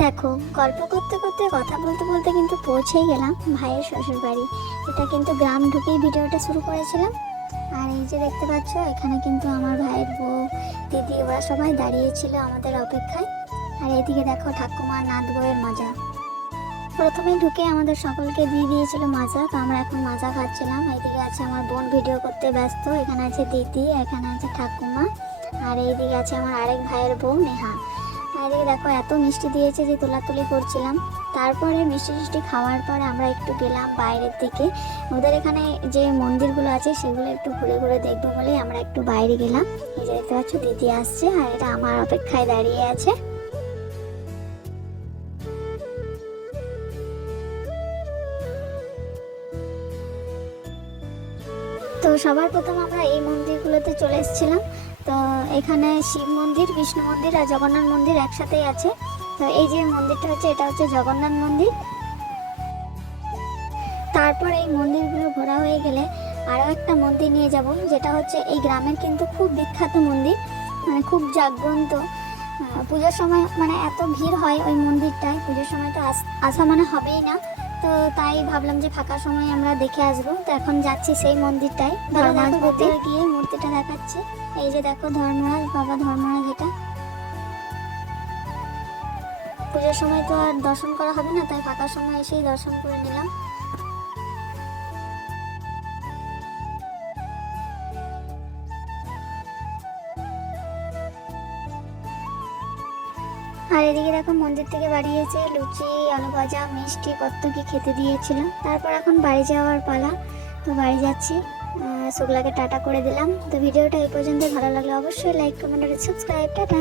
দেখো, গল্প করতে করতে কথা বলতে বলতে কিন্তু পৌঁছেই গেলাম ভাইয়ের শ্বশুর বাড়ি। এটা কিন্তু গ্রাম ঢুকেই ভিডিওটা শুরু করেছিলাম। আর এই যে দেখতে পাচ্ছ, এখানে কিন্তু আমার ভাইয়ের বউ, দিদি, ওরা সবাই দাঁড়িয়েছিল আমাদের অপেক্ষায়। আর এদিকে দেখো ঠাকুমা নাত বউয়ের মাজা। প্রথমে ঢুকে আমাদের সকলকে দিয়ে দিয়েছিল মাজা, তো আমরা এখন মাজা খাচ্ছিলাম। এইদিকে আছে আমার বোন ভিডিও করতে ব্যস্ত, এখানে আছে দিদি, এখানে আছে ঠাকুমা, আর এইদিকে আছে আমার আরেক ভাইয়ের বউ নেহা। আর এদিকে দেখো এত মিষ্টি দিয়েছে যে তোলাতুলি করছিলাম। তারপরে মিষ্টি টিষ্টি খাওয়ার পরে আমরা একটু গেলাম বাইরের দিকে। ওদের এখানে যে মন্দিরগুলো আছে সেগুলো একটু ঘুরে ঘুরে দেখবো বলে আমরা একটু বাইরে গেলাম। এই যে দেখতে পাচ্ছ দিদি আসছে, আর এটা আমার অপেক্ষায় দাঁড়িয়ে আছে। তো সবার প্রথম আমরা এই মন্দিরগুলোতে চলে এসেছিলাম। তো এখানে শিব মন্দির, বিষ্ণু মন্দির আর জগন্নাথ মন্দির একসাথেই আছে। তো এই যে মন্দিরটা হচ্ছে, এটা হচ্ছে জগন্নাথ মন্দির। তারপর এই মন্দিরগুলো ঘোরা হয়ে গেলে আরও একটা মন্দির নিয়ে যাব, যেটা হচ্ছে এই গ্রামের কিন্তু খুব বিখ্যাত মন্দির, মানে খুব জাগ্রন্ত। পুজোর সময় মানে এত ভিড় হয় ওই মন্দিরটায়, পুজোর সময় তো আসা মানে হবেই না। তো তাই ভাবলাম যে ফাঁকা সময় আমরা দেখে আসবো। তো এখন যাচ্ছি সেই মন্দিরটায়, ধর্মরাজ ভিতরে গিয়ে মূর্তিটা দেখাচ্ছি। এই যে দেখো ধর্মরাজ, বাবা ধর্মরাজ। এটা পুজোর সময় তো আর দর্শন করা হবে না, তাই ফাঁকা সময় এসেই দর্শন করে নিলাম। আর এদিকে দেখো মন্দির থেকে বাড়ি এসে লুচি, আলু ভাজা, মিষ্টি কত কি খেতে দিয়েছিল। তারপর এখন বাড়ি যাওয়ার পালা। তো বাড়ি যাচ্ছি, শুক্লাকে টাটা করে দিলাম। তো ভিডিওটা এই পর্যন্ত ভালো লাগলে অবশ্যই লাইক, কমেন্ট আর সাবস্ক্রাইব। টাটা।